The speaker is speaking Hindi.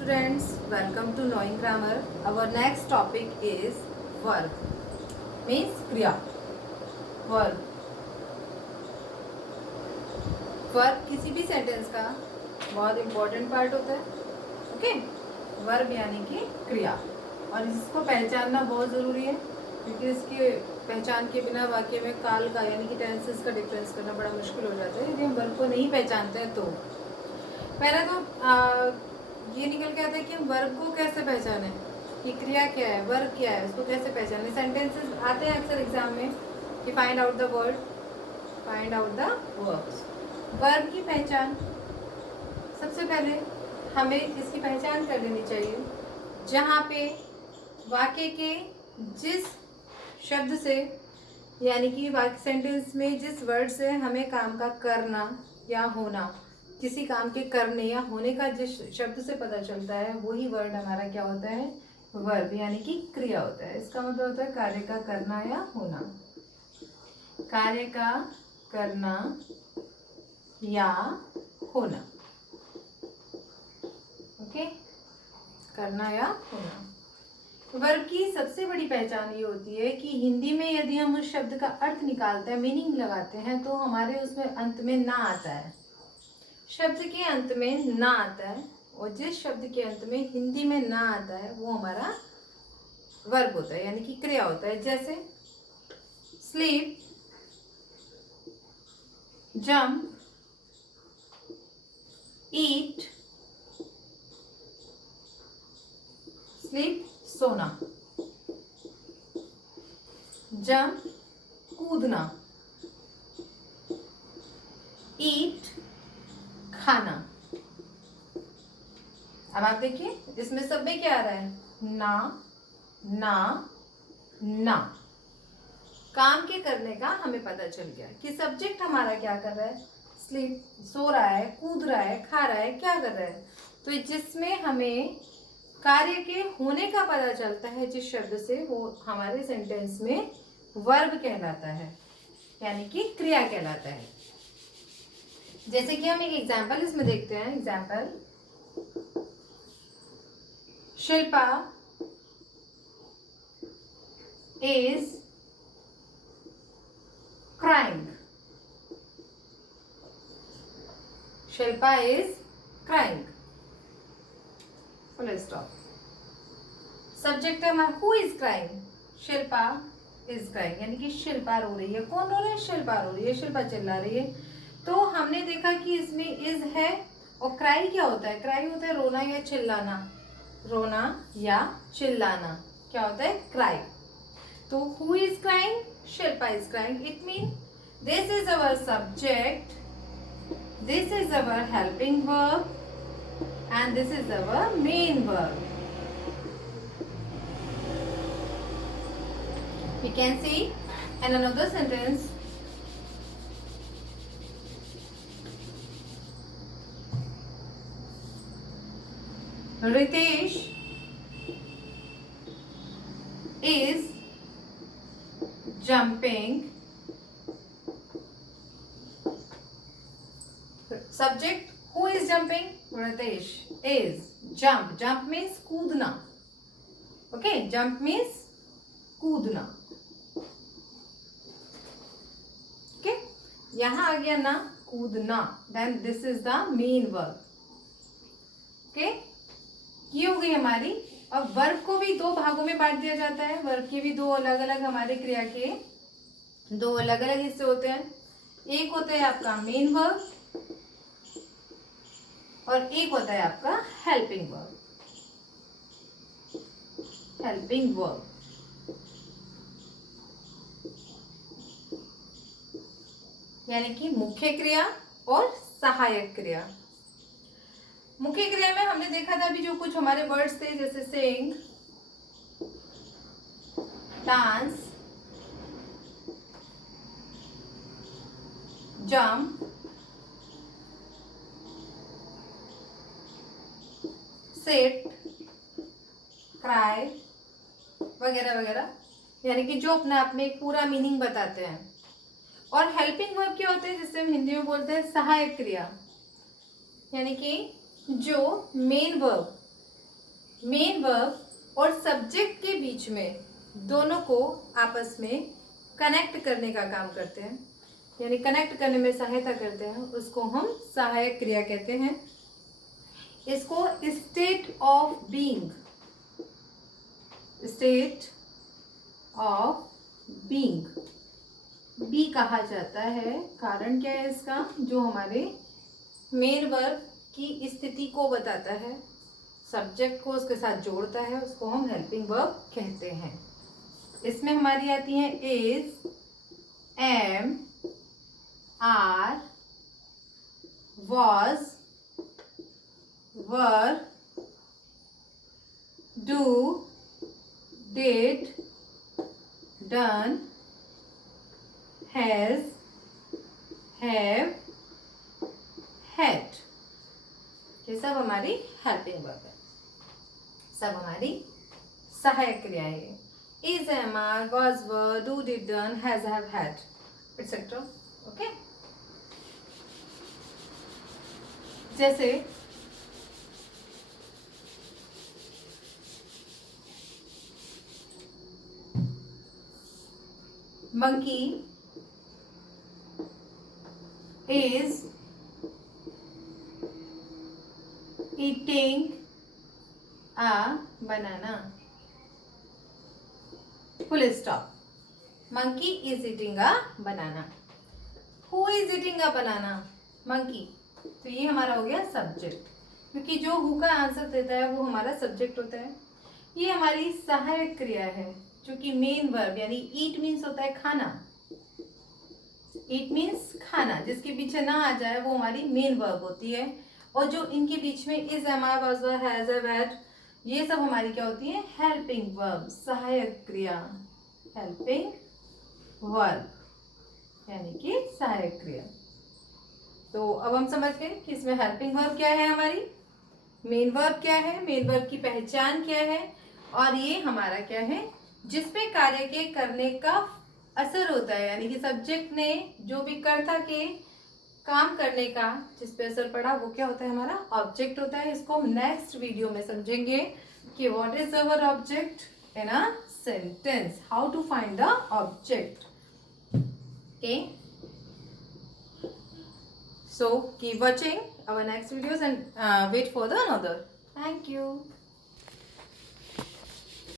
students, welcome to Knowing Grammar. Our next topic is verb. Means kriya. Verb. Verb किसी भी सेंटेंस का बहुत इम्पोर्टेंट पार्ट होता है. ओके, वर्ब यानी कि क्रिया, और इसको पहचानना बहुत ज़रूरी है क्योंकि इसके पहचान के बिना वाक्य में काल का यानी कि टेंसेस का डिफरेंस करना बड़ा मुश्किल हो जाता है. यदि हम वर्ब को नहीं पहचानते हैं तो पहले तो ये निकल के आता है कि हम वर्ब को कैसे पहचाने, कि क्रिया क्या है, वर्ब क्या है, उसको कैसे पहचाने. सेंटेंसेस आते हैं अक्सर एग्जाम में कि find out the word, find out the verbs. Verb की पहचान सबसे पहले हमें इसकी पहचान कर लेनी चाहिए जहाँ पे वाक्य के जिस शब्द से यानी कि वाक्य सेंटेंस में जिस वर्ड से हमें काम का करना या होना, किसी काम के करने या होने का जिस शब्द से पता चलता है वही वर्ड हमारा क्या होता है, वर्ब यानी कि क्रिया होता है. इसका मतलब होता है कार्य का करना या होना, कार्य का करना या होना. ओके, करना या होना. वर्ब की सबसे बड़ी पहचान ये होती है कि हिंदी में यदि हम उस शब्द का अर्थ निकालते हैं, मीनिंग लगाते हैं, तो हमारे उसमें अंत में ना आता है, शब्द के अंत में ना आता है, और जिस शब्द के अंत में हिंदी में ना आता है वो हमारा वर्ब होता है यानी कि क्रिया होता है. जैसे स्लीप, जंप, ईट. स्लीप सोना, जंप कूदना, ईट खाना. अब आप देखिए इसमें सब में क्या आ रहा है, ना ना ना. काम के करने का हमें पता चल गया कि सब्जेक्ट हमारा क्या कर रहा है, स्लीप, सो रहा है, कूद रहा है, खा रहा है, क्या कर रहा है. तो जिसमें हमें कार्य के होने का पता चलता है जिस शब्द से, वो हमारे सेंटेंस में वर्ब कहलाता है यानी कि क्रिया कहलाता है. जैसे कि हम एक एग्जाम्पल इसमें देखते हैं. Example, Shilpa is crying. Shilpa is crying, full stop. Subject है हमारा who is crying, Shilpa is crying यानी कि शिल्पा रो रही है. कौन रो रहा है, शिल्पा रो रही है, शिल्पा चिल्ला रही है. तो हमने देखा कि इसमें इज है, और क्राई क्या होता है, क्राई होता है रोना या चिल्लाना, रोना या चिल्लाना क्या होता है, क्राई. तो who is crying, Shilpa is crying. It mean this is our subject, this is our helping verb, and this is our main verb. We can see in another sentence, Ritesh is jumping. Subject, who is jumping, Ritesh is. Jump, jump means कूदना. Okay, jump means कूदना. Okay, यहाँ आ गया ना, कूदना. Then this is the main verb. Okay, ये हो गई हमारी. अब वर्ब को भी दो भागों में बांट दिया जाता है. वर्ब के भी दो अलग अलग हमारे क्रिया के दो अलग अलग हिस्से होते हैं. एक होता है आपका मेन वर्ब और एक होता है आपका हेल्पिंग वर्ब. हेल्पिंग वर्ब यानी कि मुख्य क्रिया और सहायक क्रिया. मुख्य क्रिया में हमने देखा था अभी जो कुछ हमारे वर्ड्स थे, जैसे सिंग, डांस, जंप, सिट, क्राई वगैरह वगैरह, यानी कि जो अपने आप में एक पूरा मीनिंग बताते हैं. और हेल्पिंग वर्ब क्या होते हैं, जिससे हम हिंदी में बोलते हैं सहायक क्रिया, यानी कि जो मेन वर्ब मेन वर्ब और सब्जेक्ट के बीच में दोनों को आपस में कनेक्ट करने का काम करते हैं, यानी कनेक्ट करने में सहायता करते हैं, उसको हम सहायक क्रिया कहते हैं। इसको state of being, state of being भी कहा जाता है। कारण क्या है इसका? जो हमारे मेन वर्ब की स्थिति को बताता है, सब्जेक्ट को उसके साथ जोड़ता है, उसको हम हेल्पिंग वर्ब कहते हैं। इसमें हमारी आती हैं is, am, are, was, were, do, did, done, has, have, had। ये सब हमारी हेल्पिंग वर्ब है, सब हमारी सहायक क्रियाएं हैं। Is, am, are, was, were, do, did, done, has, have, had, etc. Okay. जैसे monkey is eating a banana, full stop। monkey is eating a banana। who is eating a banana? monkey। तो ये हमारा हो गया सब्जेक्ट, क्योंकि जो हु का आंसर देता है वो हमारा सब्जेक्ट होता है। ये हमारी सहायक क्रिया है, जो कि मेन वर्ब यानी ईट मीन्स होता है खाना, ईट मीन्स खाना, जिसके पीछे ना आ जाए वो हमारी मेन वर्ब होती है। और जो इनके बीच में is, am, are, was, were, has, have, had, ये सब हमारी क्या होती है? हेल्पिंग वर्ब, सहायक क्रिया, हेल्पिंग वर्ब यानी कि सहायक क्रिया। तो अब हम समझ गए कि इसमें हेल्पिंग वर्ब क्या है, हमारी मेन वर्ब क्या है, मेन वर्ब की पहचान क्या है, और ये हमारा क्या है, जिसपे कार्य के करने का असर होता है, यानी कि सब्जेक्ट ने जो भी कर्ता के काम करने का जिस पे असर पड़ा वो क्या होता है? हमारा ऑब्जेक्ट होता है। इसको हम नेक्स्ट वीडियो में समझेंगे कि what is our object in a sentence, how to find the object. Okay, so keep watching our next videos and wait for the another. Thank you.